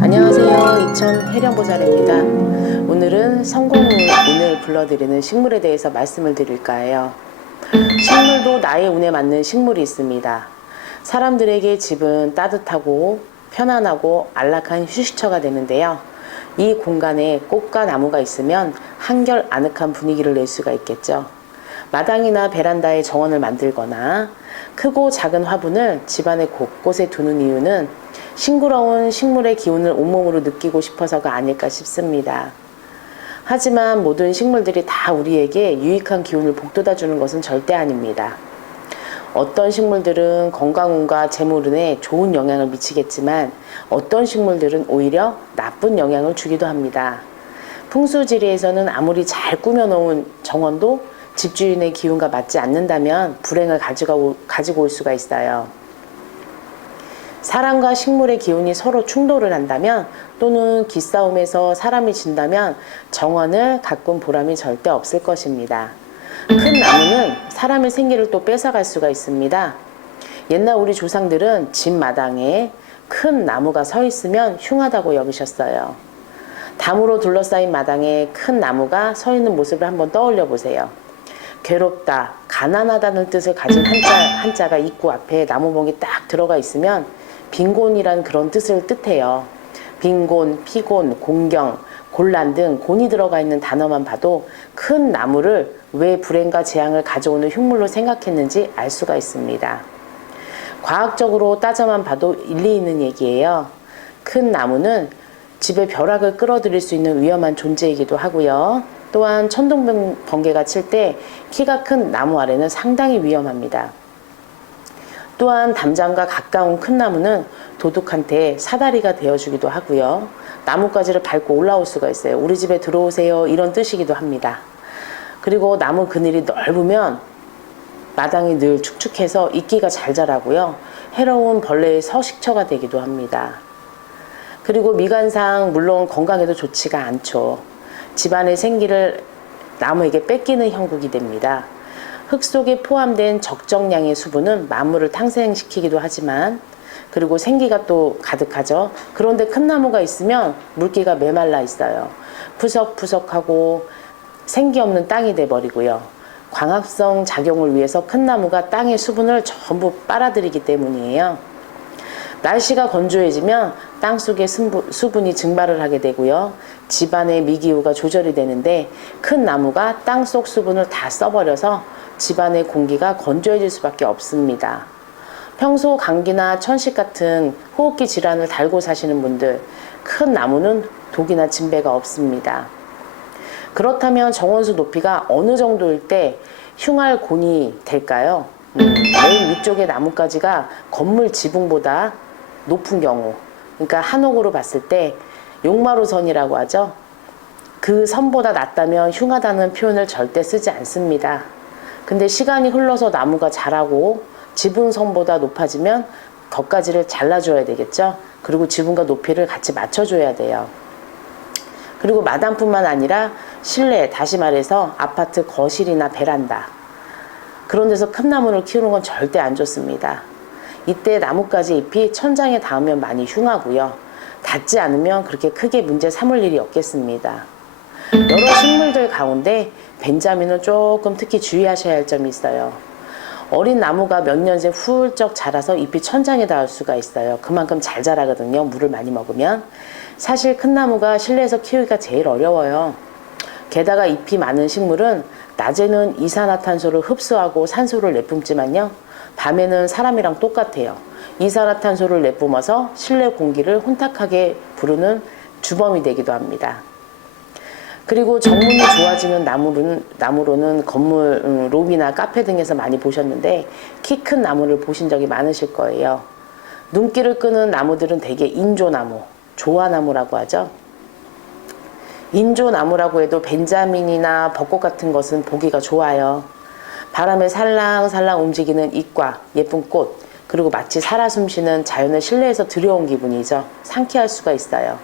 안녕하세요. 이천 해령보살입니다. 오늘은 성공운을 불러드리는 식물에 대해서 말씀을 드릴까 해요. 식물도 나의 운에 맞는 식물이 있습니다. 사람들에게 집은 따뜻하고 편안하고 안락한 휴식처가 되는데요. 이 공간에 꽃과 나무가 있으면 한결 아늑한 분위기를 낼 수가 있겠죠. 마당이나 베란다에 정원을 만들거나 크고 작은 화분을 집안의 곳곳에 두는 이유는 싱그러운 식물의 기운을 온몸으로 느끼고 싶어서가 아닐까 싶습니다. 하지만 모든 식물들이 다 우리에게 유익한 기운을 북돋아 주는 것은 절대 아닙니다. 어떤 식물들은 건강운과 재물운에 좋은 영향을 미치겠지만 어떤 식물들은 오히려 나쁜 영향을 주기도 합니다. 풍수지리에서는 아무리 잘 꾸며놓은 정원도 집주인의 기운과 맞지 않는다면 불행을 가지고 올 수가 있어요. 사람과 식물의 기운이 서로 충돌을 한다면 또는 기싸움에서 사람이 진다면 정원을 가꾼 보람이 절대 없을 것입니다. 큰 나무는 사람의 생기를 또 뺏어갈 수가 있습니다. 옛날 우리 조상들은 집 마당에 큰 나무가 서 있으면 흉하다고 여기셨어요. 담으로 둘러싸인 마당에 큰 나무가 서 있는 모습을 한번 떠올려 보세요. 괴롭다, 가난하다는 뜻을 가진 한자가 입구 앞에 나무봉이 딱 들어가 있으면 빈곤이란 그런 뜻을 뜻해요. 빈곤, 피곤, 공경, 곤란 등 곤이 들어가 있는 단어만 봐도 큰 나무를 왜 불행과 재앙을 가져오는 흉물로 생각했는지 알 수가 있습니다. 과학적으로 따져만 봐도 일리 있는 얘기예요. 큰 나무는 집에 벼락을 끌어들일 수 있는 위험한 존재이기도 하고요. 또한 천둥번개가 칠 때 키가 큰 나무 아래는 상당히 위험합니다. 또한 담장과 가까운 큰 나무는 도둑한테 사다리가 되어주기도 하고요. 나뭇가지를 밟고 올라올 수가 있어요. 우리 집에 들어오세요 이런 뜻이기도 합니다. 그리고 나무 그늘이 넓으면 마당이 늘 축축해서 이끼가 잘 자라고요. 해로운 벌레의 서식처가 되기도 합니다. 그리고 미관상 물론 건강에도 좋지가 않죠. 집안의 생기를 나무에게 뺏기는 형국이 됩니다. 흙 속에 포함된 적정량의 수분은 만물을 탕생시키기도 하지만 그리고 생기가 또 가득하죠. 그런데 큰 나무가 있으면 물기가 메말라 있어요. 푸석푸석하고 생기 없는 땅이 돼버리고요. 광합성 작용을 위해서 큰 나무가 땅의 수분을 전부 빨아들이기 때문이에요. 날씨가 건조해지면 땅속에 수분이 증발을 하게 되고요. 집안의 미기후가 조절이 되는데 큰 나무가 땅속 수분을 다 써버려서 집안의 공기가 건조해질 수밖에 없습니다. 평소 감기나 천식 같은 호흡기 질환을 달고 사시는 분들, 큰 나무는 독이나 진배가 없습니다. 그렇다면 정원수 높이가 어느 정도일 때 흉할 곤이 될까요? 맨 위쪽의 나뭇가지가 건물 지붕보다 높은 경우, 그러니까 한옥으로 봤을 때 용마루선이라고 하죠. 그 선보다 낮다면 흉하다는 표현을 절대 쓰지 않습니다. 근데 시간이 흘러서 나무가 자라고 지붕선보다 높아지면 덧가지를 잘라줘야 되겠죠. 그리고 지붕과 높이를 같이 맞춰줘야 돼요. 그리고 마당뿐만 아니라 실내, 다시 말해서 아파트 거실이나 베란다, 그런 데서 큰 나무를 키우는 건 절대 안 좋습니다. 이때 나뭇가지 잎이 천장에 닿으면 많이 흉하고요. 닿지 않으면 그렇게 크게 문제 삼을 일이 없겠습니다. 여러 식물들 가운데 벤자민은 조금 특히 주의하셔야 할 점이 있어요. 어린 나무가 몇 년새 훌쩍 자라서 잎이 천장에 닿을 수가 있어요. 그만큼 잘 자라거든요. 물을 많이 먹으면. 사실 큰 나무가 실내에서 키우기가 제일 어려워요. 게다가 잎이 많은 식물은 낮에는 이산화탄소를 흡수하고 산소를 내뿜지만요. 밤에는 사람이랑 똑같아요. 이산화탄소를 내뿜어서 실내 공기를 혼탁하게 부르는 주범이 되기도 합니다. 그리고 정문이 좋아지는 나무로는 건물, 로비나 카페 등에서 많이 보셨는데 키 큰 나무를 보신 적이 많으실 거예요. 눈길을 끄는 나무들은 대개 인조나무, 조화나무라고 하죠. 인조나무라고 해도 벤자민이나 벚꽃 같은 것은 보기가 좋아요. 바람에 살랑살랑 움직이는 잎과 예쁜 꽃, 그리고 마치 살아 숨쉬는 자연을 실내에서 들여온 기분이죠. 상쾌할 수가 있어요.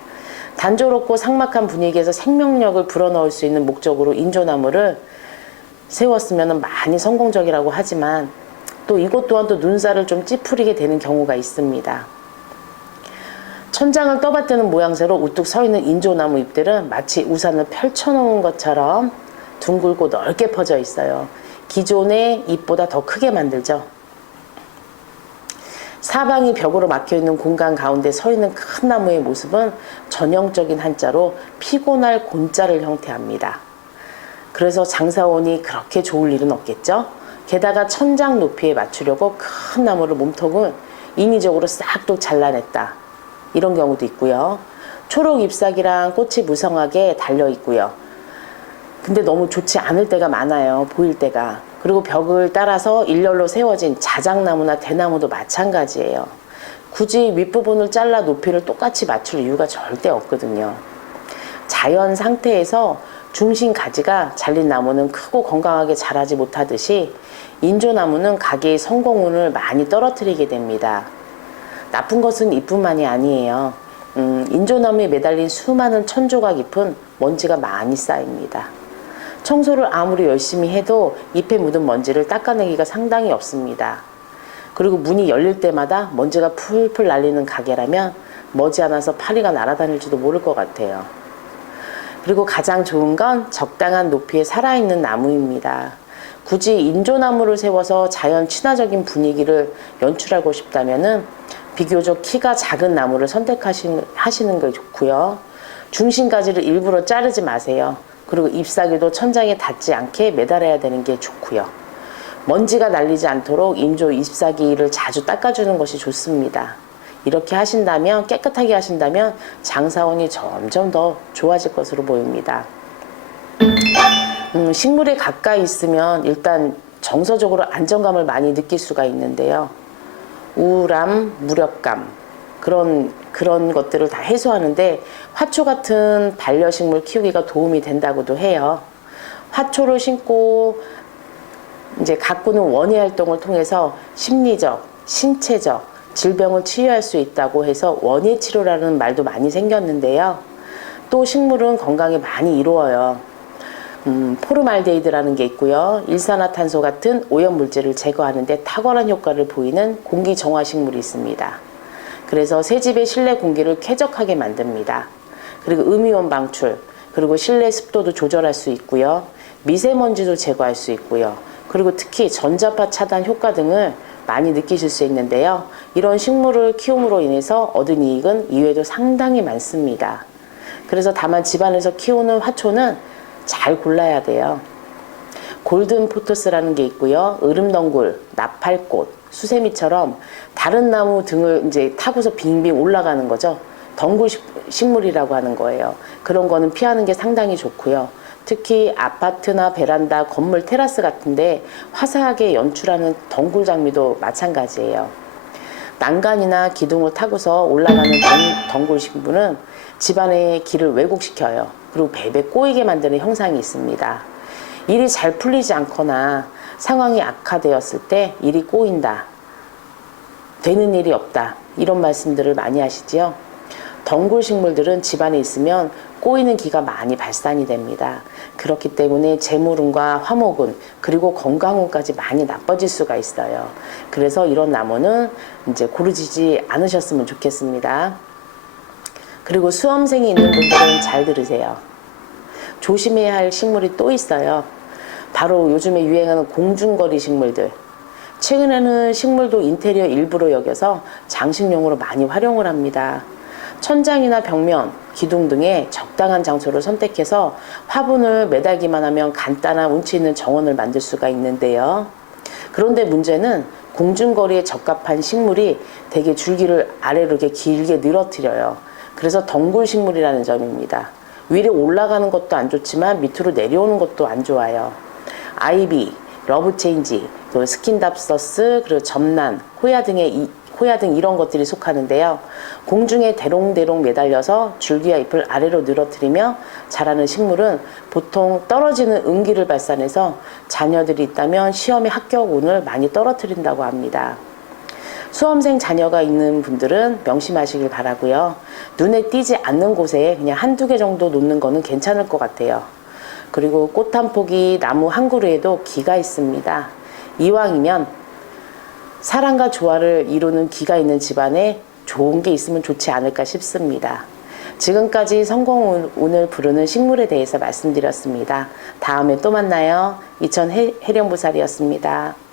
단조롭고 삭막한 분위기에서 생명력을 불어넣을 수 있는 목적으로 인조나무를 세웠으면 많이 성공적이라고 하지만 또 이것 또한 또 눈살을 좀 찌푸리게 되는 경우가 있습니다. 천장을 떠받드는 모양새로 우뚝 서 있는 인조나무 잎들은 마치 우산을 펼쳐놓은 것처럼 둥글고 넓게 퍼져 있어요. 기존의 잎보다 더 크게 만들죠. 사방이 벽으로 막혀있는 공간 가운데 서 있는 큰 나무의 모습은 전형적인 한자로 피곤할 곤자를 형태합니다. 그래서 장사원이 그렇게 좋을 일은 없겠죠. 게다가 천장 높이에 맞추려고 큰 나무를 몸통을 인위적으로 싹둑 잘라냈다. 이런 경우도 있고요. 초록 잎사귀랑 꽃이 무성하게 달려 있고요. 근데 너무 좋지 않을 때가 많아요. 보일 때가. 그리고 벽을 따라서 일렬로 세워진 자작나무나 대나무도 마찬가지예요. 굳이 윗부분을 잘라 높이를 똑같이 맞출 이유가 절대 없거든요. 자연 상태에서 중심 가지가 잘린 나무는 크고 건강하게 자라지 못하듯이 인조나무는 가게의 성공운을 많이 떨어뜨리게 됩니다. 나쁜 것은 잎뿐만이 아니에요. 인조나무에 매달린 수많은 천조각 잎은 먼지가 많이 쌓입니다. 청소를 아무리 열심히 해도 잎에 묻은 먼지를 닦아내기가 상당히 없습니다. 그리고 문이 열릴 때마다 먼지가 풀풀 날리는 가게라면 머지않아서 파리가 날아다닐지도 모를 것 같아요. 그리고 가장 좋은 건 적당한 높이에 살아있는 나무입니다. 굳이 인조나무를 세워서 자연 친화적인 분위기를 연출하고 싶다면은 비교적 키가 작은 나무를 선택하시는 게 좋고요. 중심 가지를 일부러 자르지 마세요. 그리고 잎사귀도 천장에 닿지 않게 매달아야 되는 게 좋고요. 먼지가 날리지 않도록 인조 잎사귀를 자주 닦아주는 것이 좋습니다. 이렇게 하신다면, 깨끗하게 하신다면 장사운이 점점 더 좋아질 것으로 보입니다. 식물에 가까이 있으면 일단 정서적으로 안정감을 많이 느낄 수가 있는데요. 우울함, 무력감 그런 것들을 다 해소하는데 화초 같은 반려식물 키우기가 도움이 된다고도 해요. 화초를 심고 이제 가꾸는 원예 활동을 통해서 심리적, 신체적 질병을 치유할 수 있다고 해서 원예 치료라는 말도 많이 생겼는데요. 또 식물은 건강에 많이 이루어요. 포르말데히드라는 게 있고요. 일산화탄소 같은 오염물질을 제거하는 데 탁월한 효과를 보이는 공기정화식물이 있습니다. 그래서 새 집의 실내 공기를 쾌적하게 만듭니다. 그리고 음이온 방출, 그리고 실내 습도도 조절할 수 있고요. 미세먼지도 제거할 수 있고요. 그리고 특히 전자파 차단 효과 등을 많이 느끼실 수 있는데요. 이런 식물을 키움으로 인해서 얻은 이익은 이외에도 상당히 많습니다. 그래서 다만 집안에서 키우는 화초는 잘 골라야 돼요. 골든 포토스라는 게 있고요. 으름덩굴, 나팔꽃, 수세미처럼 다른 나무 등을 이제 타고서 빙빙 올라가는 거죠. 덩굴 식물이라고 하는 거예요. 그런 거는 피하는 게 상당히 좋고요. 특히 아파트나 베란다, 건물 테라스 같은데 화사하게 연출하는 덩굴 장미도 마찬가지예요. 난간이나 기둥을 타고서 올라가는 덩굴 식물은 집안의 길을 왜곡시켜요. 그리고 베베 꼬이게 만드는 형상이 있습니다. 일이 잘 풀리지 않거나 상황이 악화되었을 때 일이 꼬인다. 되는 일이 없다. 이런 말씀들을 많이 하시지요. 덩굴 식물들은 집안에 있으면 꼬이는 기가 많이 발산이 됩니다. 그렇기 때문에 재물운과 화목운 그리고 건강운까지 많이 나빠질 수가 있어요. 그래서 이런 나무는 이제 고르지 않으셨으면 좋겠습니다. 그리고 수험생이 있는 분들은 잘 들으세요. 조심해야 할 식물이 또 있어요. 바로 요즘에 유행하는 공중거리 식물들. 최근에는 식물도 인테리어 일부로 여겨서 장식용으로 많이 활용을 합니다. 천장이나 벽면, 기둥 등에 적당한 장소를 선택해서 화분을 매달기만 하면 간단한 운치 있는 정원을 만들 수가 있는데요. 그런데 문제는 공중거리에 적합한 식물이 대개 줄기를 아래로 이렇게 길게 늘어뜨려요. 그래서 덩굴 식물이라는 점입니다. 위로 올라가는 것도 안 좋지만 밑으로 내려오는 것도 안 좋아요. 아이비, 러브체인지, 또 스킨답서스, 그리고 점란, 호야 등 이런 것들이 속하는데요. 공중에 대롱대롱 매달려서 줄기와 잎을 아래로 늘어뜨리며 자라는 식물은 보통 떨어지는 음기를 발산해서 자녀들이 있다면 시험에 합격 운을 많이 떨어뜨린다고 합니다. 수험생 자녀가 있는 분들은 명심하시길 바라고요. 눈에 띄지 않는 곳에 그냥 한두 개 정도 놓는 거는 괜찮을 것 같아요. 그리고 꽃 한 포기, 나무 한 그루에도 기가 있습니다. 이왕이면 사랑과 조화를 이루는 기가 있는 집안에 좋은 게 있으면 좋지 않을까 싶습니다. 지금까지 성공운을 부르는 식물에 대해서 말씀드렸습니다. 다음에 또 만나요. 이천 해령보살이었습니다.